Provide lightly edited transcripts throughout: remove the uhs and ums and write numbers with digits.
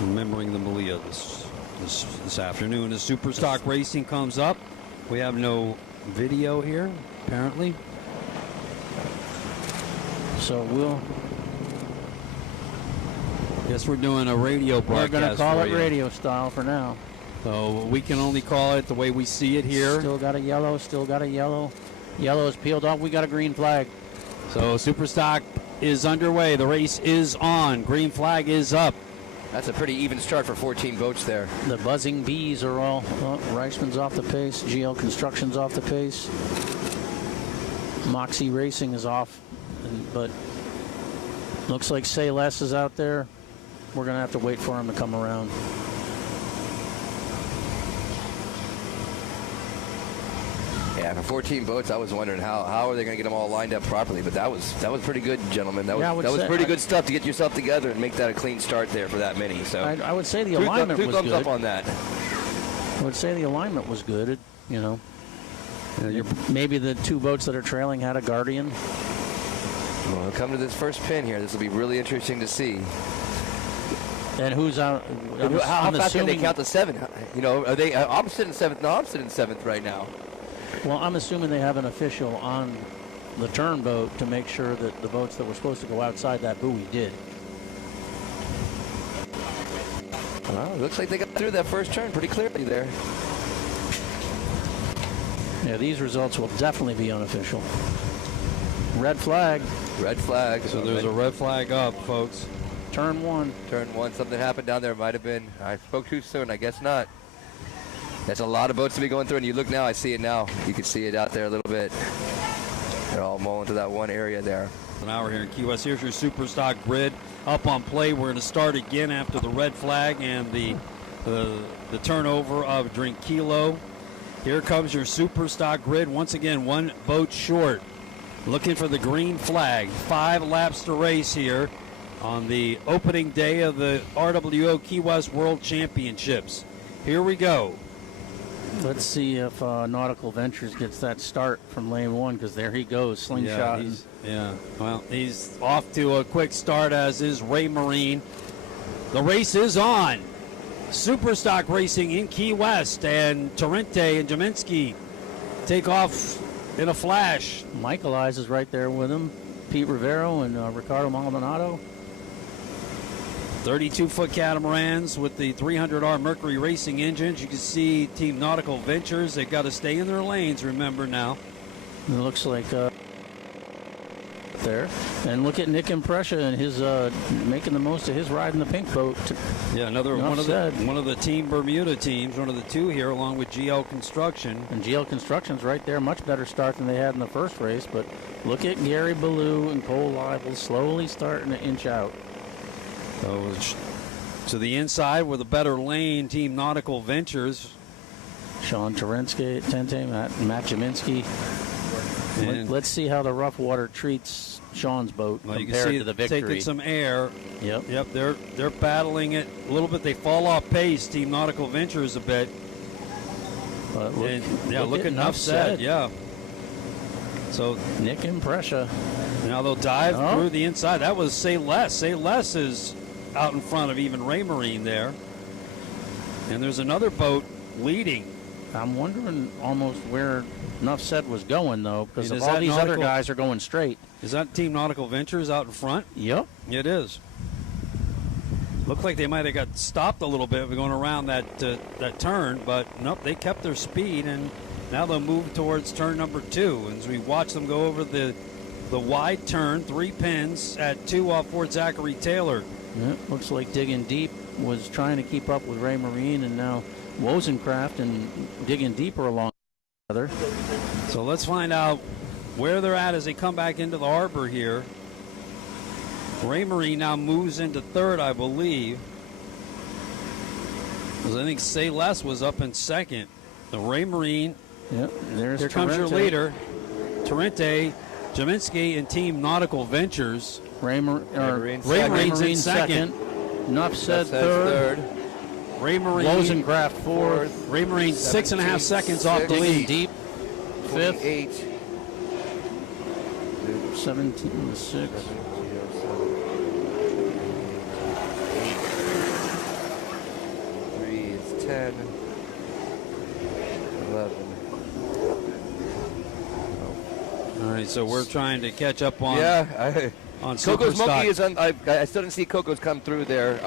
remembering the Malia this afternoon as Superstock Racing comes up. We have no video here, apparently. So we'll... Guess we're doing a radio broadcast. We're going to call it radio style for now. So we can only call it the way we see it here. Still got a yellow, still got a yellow. Yellow is peeled off. We got a green flag. So Superstock is underway. The race is on. Green flag is up. That's a pretty even start for 14 boats there. The Buzzing Bees are all... Reichman's off the pace. GL Construction's off the pace. Moxie Racing is off. But looks like Say Less is out there. We're going to have to wait for him to come around. Yeah, for 14 boats, I was wondering how are they going to get them all lined up properly. But that was pretty good, gentlemen. That was pretty good stuff to get yourself together and make that a clean start there for that many. So I would say the alignment was good. Two thumbs up on that. I would say the alignment was good. Maybe the two boats that are trailing had a Guardian. Well, we'll come to this first pin here. This will be really interesting to see. And who's out? How fast can they count to 7? Are they opposite in 7th? No, opposite in 7th right now. Well, I'm assuming they have an official on the turn boat to make sure that the boats that were supposed to go outside that buoy did. Well, it looks like they got through that first turn pretty clearly there. Yeah, these results will definitely be unofficial. Red flag. Red flag. So there's a red flag up, folks. Turn 1. Turn 1. Something happened down there. Might have been. I spoke too soon. I guess not. That's a lot of boats to be going through. And you look now. I see it now. You can see it out there a little bit. They're all mulling to that one area there. An hour here in Key West. Here's your Superstock grid up on play. We're going to start again after the red flag and the turnover of Drink Kilo. Here comes your Superstock grid. Once again, one boat short. Looking for the green flag. 5 laps to race here on the opening day of the RWO Key West World Championships. Here we go. Let's see if Nautical Ventures gets that start from lane 1, because there he goes, slingshot. Well, he's off to a quick start, as is Ray Marine. The race is on. Superstock Racing in Key West, and Torrente and Jaminski take off in a flash. Michael Eyes is right there with him. Pete Rivero and Ricardo Maldonado. 32-foot catamarans with the 300R Mercury Racing engines. You can see Team Nautical Ventures. They've got to stay in their lanes, remember now. It looks like there. And look at Nick Imprescia and his making the most of his ride in the pink boat. Yeah, another one of the Team Bermuda teams, one of the two here, along with GL Construction. And GL Construction's right there, much better start than they had in the first race. But look at Gary Ballou and Cole Livel slowly starting to inch out. So to the inside with a better lane, Team Nautical Ventures. Sean Terensky, Tente, Matt Jaminski. Let's see how the rough water treats Sean's boat compared to the Victory. Taking some air. Yep. They're battling it a little bit. They fall off pace, Team Nautical Ventures a bit. But look at Nuff Said. Yeah. So Nick Imprescia. Now they'll dive through the inside. That was Say Less. Say Less is out in front of even Ray Marine there. And there's another boat leading. I'm wondering almost where Nuff Said was going, though, because all these other guys are going straight. Is that Team Nautical Ventures out in front? Yep. It is. Looked like they might have got stopped a little bit going around that turn, but nope, they kept their speed, and now they'll move towards turn number 2. And as we watch them go over the wide turn, 3 pins at 2 off Fort Zachary Taylor. Yep. Looks like Digging Deep was trying to keep up with Ray Marine, and now Wozencraft and Digging Deep are along together. So let's find out where they're at as they come back into the harbor here. Ray Marine now moves into 3rd, I believe. Because I think Say Less was up in 2nd. The Ray Marine. Yep. Here comes your leader, Torrente, Jaminski, and Team Nautical Ventures. Ray Marine's in 2nd. Nuff Said 3rd. Ray Marine. Wozencraft 4th. Ray Marine 6.5 seconds off the lead. Deep 5th. 8. 17 6. 10, 11. All right, so we're trying to catch up on on Coco's Superstock. Monkey is on. I still didn't see Coco's come through there.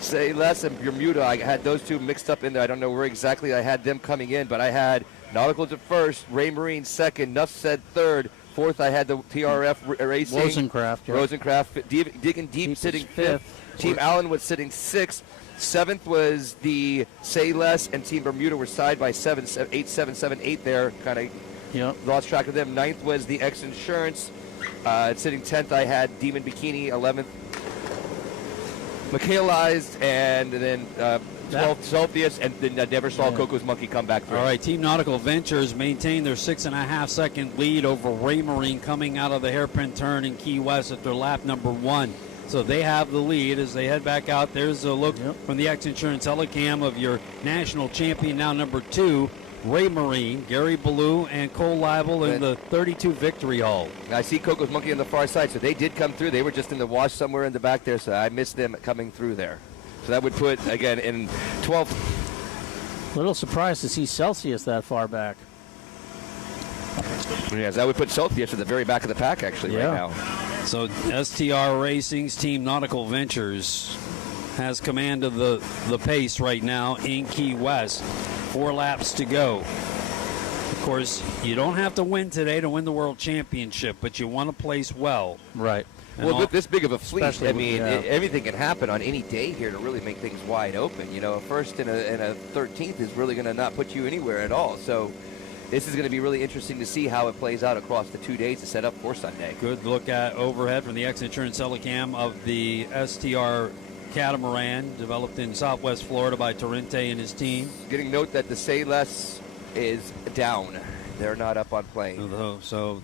Say Less and Bermuda, I had those two mixed up in there. I don't know where exactly I had them coming in, but I had Nauticals at first, Ray Marine second, Nuff Said third. Fourth, I had the TRF Racing. Rosencraft. Yeah. Rosencraft, Digging Deep sitting fifth. Team Allen was sitting sixth. Seventh was the Say Less, and Team Bermuda were side by 7, 8, 7, 7, 8 there. Kind of lost track of them. Ninth was the X Insurance. Sitting 10th, I had Demon Bikini. 11th, Michaelized, and then 12th, Celsius, and then I never saw Coco's Monkey come back through. All right, Team Nautical Ventures maintain their 6.5-second lead over Ray Marine coming out of the hairpin turn in Key West at their lap number 1. So they have the lead as they head back out. There's a look from the X Insurance Helicam of your national champion, now number 2, Ray Marine, Gary Ballou, and Cole Leibel in the 32 Victory Hall. I see Coco's Monkey on the far side, so they did come through. They were just in the wash somewhere in the back there, so I missed them coming through there. So that would put, again, in 12th. A little surprised to see Celsius that far back. Yes, that would put Celsius at the very back of the pack, actually, right now. So STR Racing's Team Nautical Ventures has command of the pace right now in Key West. 4 laps to go. Of course, you don't have to win today to win the World Championship, but you want to place well. Right. Well, with this big of a fleet, I mean, everything can happen on any day here to really make things wide open. You know, a first and a 13th is really going to not put you anywhere at all. So this is going to be really interesting to see how it plays out across the 2 days to set up for Sunday. Good look at overhead from the X Insurance Helicam of the STR Catamaran, developed in Southwest Florida by Torrente and his team. Getting note that the Say Less is down. They're not up on plane. So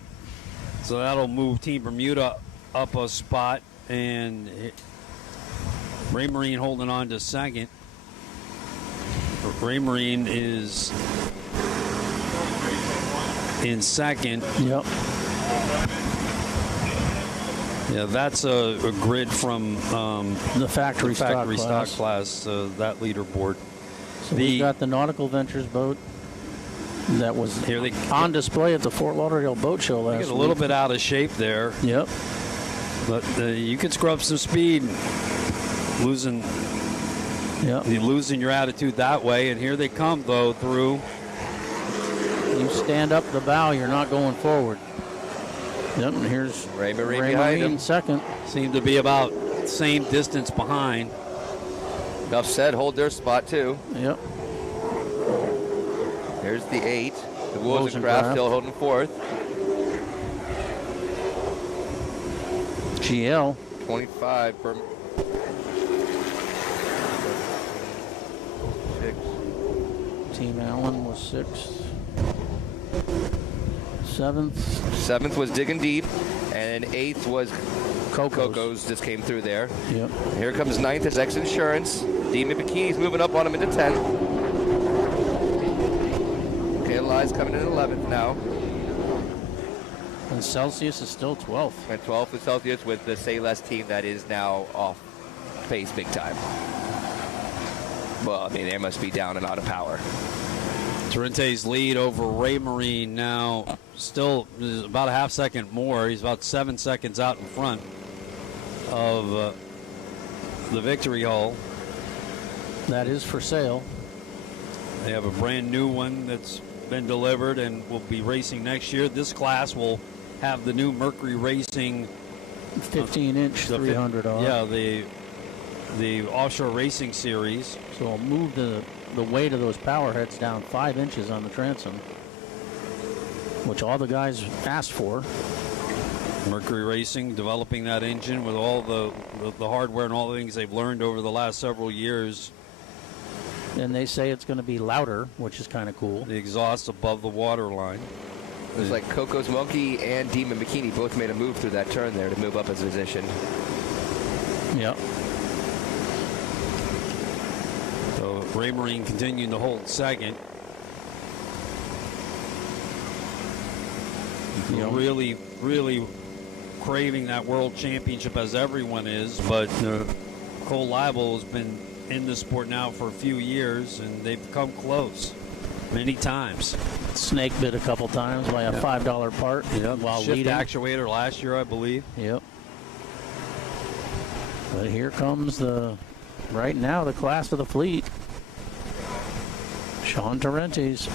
that'll move Team Bermuda up a spot, and Ray Marine holding on to second. Ray Marine is in second. Yep. Yeah, that's a grid from the factory stock class, that leaderboard. So we've got the Nautical Ventures boat that was on display at the Fort Lauderdale Boat Show last week. Get a little bit out of shape there. Yep. But you can scrub some speed, losing your attitude that way. And here they come, though, through. You stand up the bow, you're not going forward. Yep, and here's Ray Marine second. Seem to be about same distance behind. Nuff Said hold their spot, too. Yep. Here's the 8. The Wozencraft still holding fourth. GL. 25 per 6. Team Allen was 6th. 7th. 7th was Digging Deep, and 8th was Coco's. Just came through there. Yep. Here comes 9th is X Insurance. Demon Bikini's moving up on him into 10th. Lies coming in 11th now. And Celsius is still 12th. And 12th is Celsius with the Say Less team that is now off pace big time. Well, I mean, they must be down and out of power. Torrente's lead over Ray Marine now still is about a half second more. He's about 7 seconds out in front of the Victory Hall. That is for sale. They have a brand new one that's been delivered and will be racing next year. This class will have the new Mercury Racing 15-inch 300R. Yeah, the offshore racing series. So I'll move the weight of those power heads down 5 inches on the transom, which all the guys asked for. Mercury Racing developing that engine with all the hardware and all the things they've learned over the last several years. And they say it's going to be louder, which is kind of cool. The exhaust above the water line. It was like Coco's Monkey and Demon Bikini both made a move through that turn there to move up his position. Yep. So Ray Marine continuing to hold second. Yep. Really, really craving that world championship as everyone is, but Cole Leibel has been in the sport now for a few years, and they've come close many times. Snake bit a couple times by a $5 part while Shift leading. actuator last year, I believe. Yep. But here comes right now the class of the fleet. Sean Tarentes,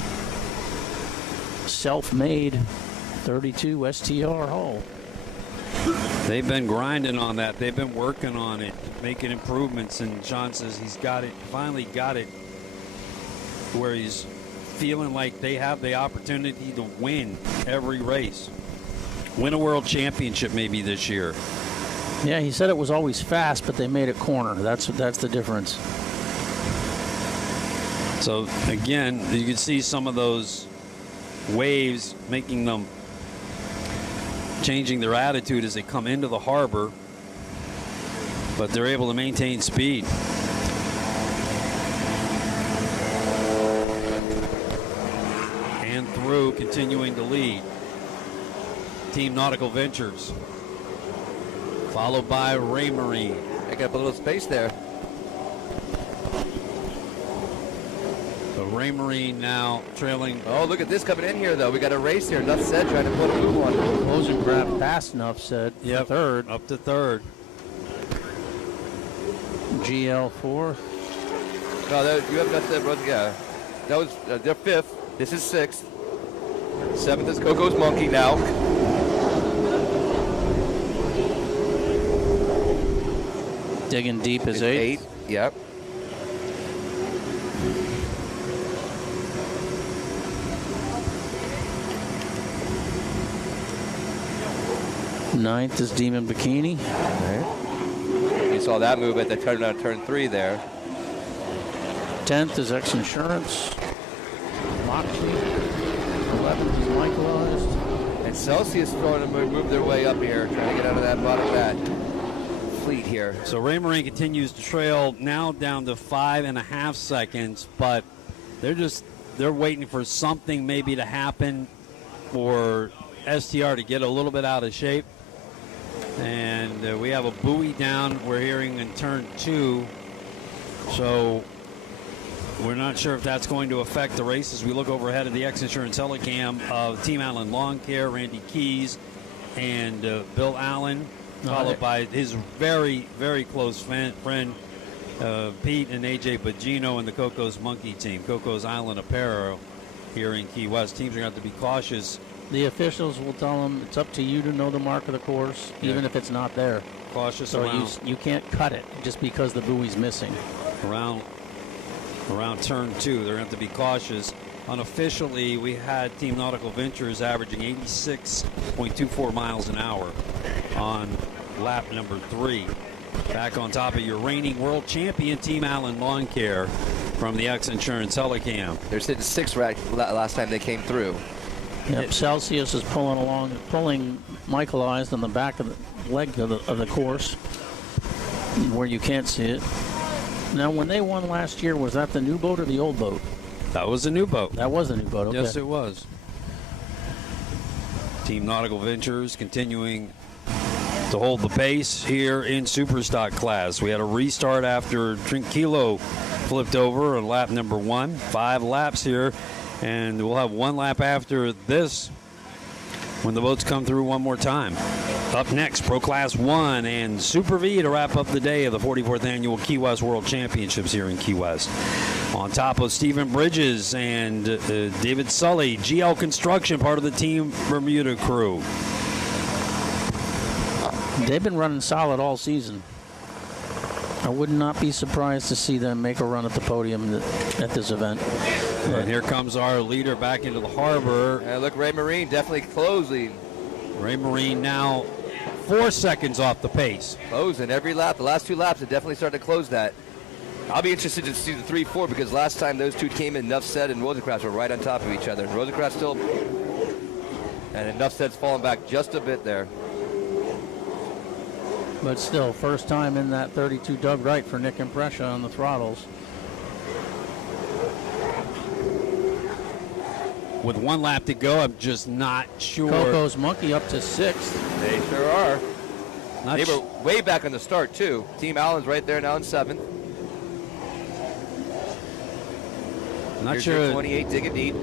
self-made 32 STR hull. They've been grinding on that. They've been working on it, making improvements, and Sean says he's got it, finally got it where he's feeling like they have the opportunity to win every race. Win a world championship maybe this year. Yeah, he said it was always fast, but they made it corner. That's the difference. So, again, you can see some of those waves making them changing their attitude as they come into the harbor, but they're able to maintain speed. And through, continuing to lead. Team Nautical Ventures, followed by Raymarine. Pick up a little space there. So Raymarine now trailing. Oh, look at this coming in here, though. We got a race here. Nuff said trying to put a move on. Rosenkrantz past Nuff said. Yep, third. up to third. GL fourth. No, you have Nuff said. Yeah, that was they're fifth. This is sixth. Seventh is Coco's Monkey now. Digging deep is eighth. Yep. Ninth is Demon Bikini. You saw that move at the turn 3 there. 10th is X Insurance. Moxie. 11th is Michaelized. And Celsius throwing to move their way up here, trying to get out of that bottom of that fleet here. So Raymarine continues to trail now down to 5.5 seconds, but they're waiting for something maybe to happen for STR to get a little bit out of shape. And we have a buoy down, we're hearing, in turn 2. So we're not sure if that's going to affect the race as we look overhead of the X Insurance Helicam of Team Allen Lawn Care, Randy Keys, and Bill Allen, followed by his very, very close friend, Pete and AJ Bogino, and the Coco's Monkey team, Coco's Island Apparel here in Key West. Teams are going to have to be cautious. The officials will tell them it's up to you to know the mark of the course, even if it's not there. Cautious so around. You can't cut it just because the buoy's missing. Around turn 2, they're going to have to be cautious. Unofficially, we had Team Nautical Ventures averaging 86.24 miles an hour on lap number 3. Back on top of your reigning world champion, Team Allen Lawn Care, from the X Insurance Helicam. They're sitting 6th last time they came through. Yep, Celsius is pulling Michaelized on the back of the leg of the course where you can't see it. Now, when they won last year, was that the new boat or the old boat? That was the new boat. That was the new boat, okay. Yes, it was. Team Nautical Ventures continuing to hold the pace here in Superstock class. We had a restart after Tranquilo flipped over on lap number 1. 5 laps here. And we'll have 1 lap after this when the boats come through one more time. Up next, Pro Class 1 and Super V to wrap up the day of the 44th Annual Key West World Championships here in Key West. On top of Stephen Bridges and David Sully, GL Construction, part of the Team Bermuda crew. They've been running solid all season. I would not be surprised to see them make a run at the podium at this event. And here comes our leader back into the harbor. And look, Raymarine definitely closing. Raymarine now 4 seconds off the pace. Closing every lap. The last 2 laps, it definitely started to close that. I'll be interested to see the 3-4 because last time those two came in, Nuff Said and Rosenkrantz were right on top of each other. Rosenkrantz still, and Nuff Said's falling back just a bit there. But still, first time in that 32 dug right for Nick Imprescia on the throttles. With 1 lap to go, I'm just not sure. Coco's Monkey up to 6th. They sure are. They were way back on the start, too. Team Allen's right there now in 7th. Not Here's sure. your 28 digging deep.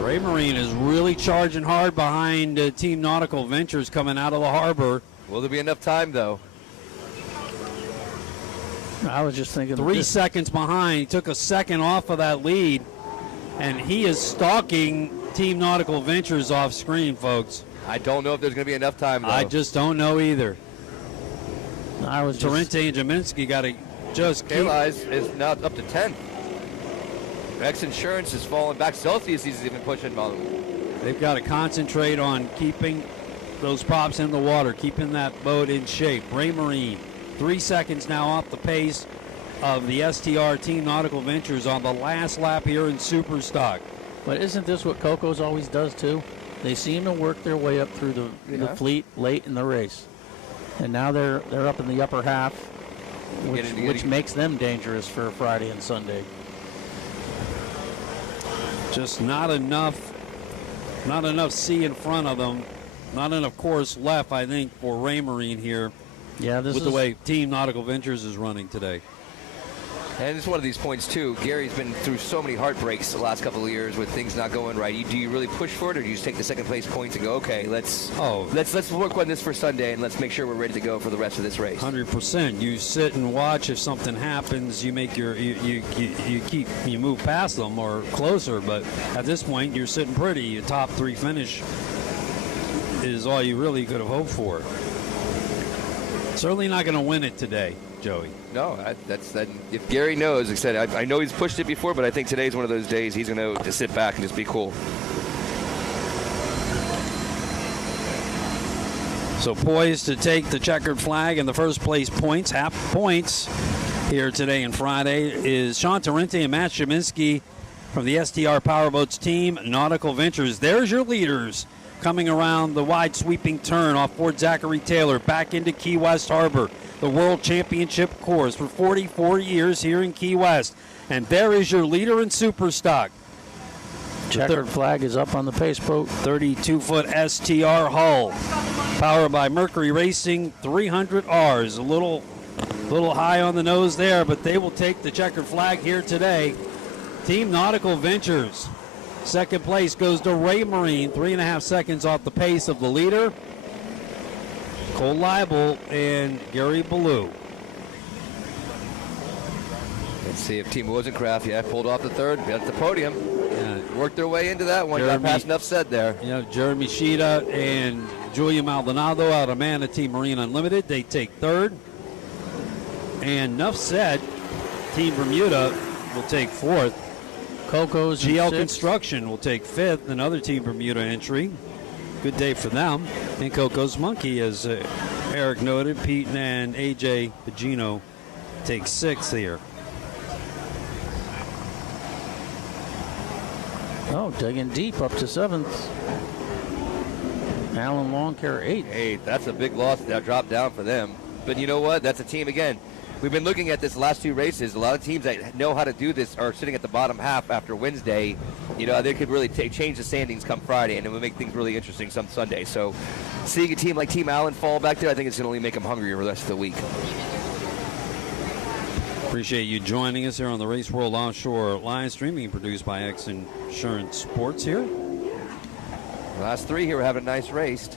Raymarine is really charging hard behind Team Nautical Ventures coming out of the harbor. Will there be enough time, though? I was just thinking 3 seconds behind. He took a second off of that lead, and he is stalking Team Nautical Ventures off screen, folks. I don't know if there's going to be enough time, though. I just don't know either. I was just, Torrente and Jaminski got to just keep. Kalisz is now up to 10. X Insurance is falling back. Celsius is even pushing on them. They've got to concentrate on keeping those props in the water, keeping that boat in shape. Raymarine, 3 seconds now off the pace of the STR Team Nautical Ventures on the last lap here in Superstock. But isn't this what Coco's always does too? They seem to work their way up through the fleet late in the race, and now they're up in the upper half, which makes them dangerous for Friday and Sunday. Just not enough sea in front of them, not enough course left, I think, for Raymarine here. Yeah, this with is the way Team Nautical Ventures is running today. And it's one of these points, too. Gary's been through so many heartbreaks the last couple of years with things not going right. Do you really push for it, or do you just take the second place points and go, okay, let's work on this for Sunday, and let's make sure we're ready to go for the rest of this race? 100%. You sit and watch. If something happens, you make you move past them or closer. But at this point, you're sitting pretty. Your top 3 finish is all you really could have hoped for. Certainly not going to win it today, Joey. No, that's that. If Gary knows, like I said, I know he's pushed it before, but I think today's one of those days he's going to sit back and just be cool. So poised to take the checkered flag and the first place points, half points here today and Friday, is Sean Torrente and Matt Jaminski from the STR Powerboats team, Nautical Ventures. There's your leaders coming around the wide sweeping turn off Fort Zachary Taylor back into Key West Harbor, the World Championship course for 44 years here in Key West. And there is your leader in Superstock. Checkered flag is up on the pace boat. 32-foot STR hull, powered by Mercury Racing 300Rs. A little high on the nose there, but they will take the checkered flag here today. Team Nautical Ventures. Second place goes to Raymarine, 3.5 seconds off the pace of the leader, Cole Leibel and Gary Ballou. Let's see if Team Wozencraft, pulled off the third, got the podium. Yeah. Worked their way into that one. Got past Enough Said there. Jeremy Sheeta and Julia Maldonado out of Manatee Marine Unlimited. They take third. And Enough Said, Team Bermuda will take fourth. Coco's GL Construction will take fifth, another Team Bermuda entry. Good day for them. And Coco's Monkey, as Eric noted, Pete and AJ Pagino take sixth here. Oh, digging deep up to seventh. Alan Longcare eighth. Hey, that's a big loss that dropped down for them. But you know what? That's a team, again, we've been looking at this last 2 races. A lot of teams that know how to do this are sitting at the bottom half after Wednesday. They could really change the standings come Friday, and it would make things really interesting some Sunday. So seeing a team like Team Allen fall back there, I think it's going to only make them hungrier for the rest of the week. Appreciate you joining us here on the Race World Offshore live streaming, produced by X Insurance Sports here. Last 3 here, we're having a nice race.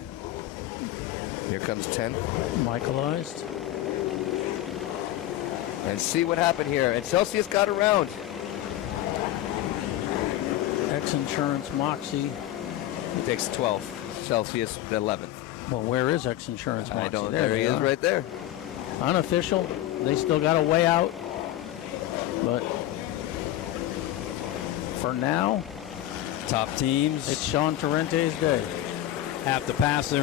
Here comes 10. Michaelized. And see what happened here. And Celsius got around. X Insurance Moxie. He takes 12th. Celsius the 11th. Well, where is X Insurance Moxie? I don't. There he is, right there. Unofficial. They still got a way out. But for now, top teams, it's Sean Torrente's day. Have to pass there.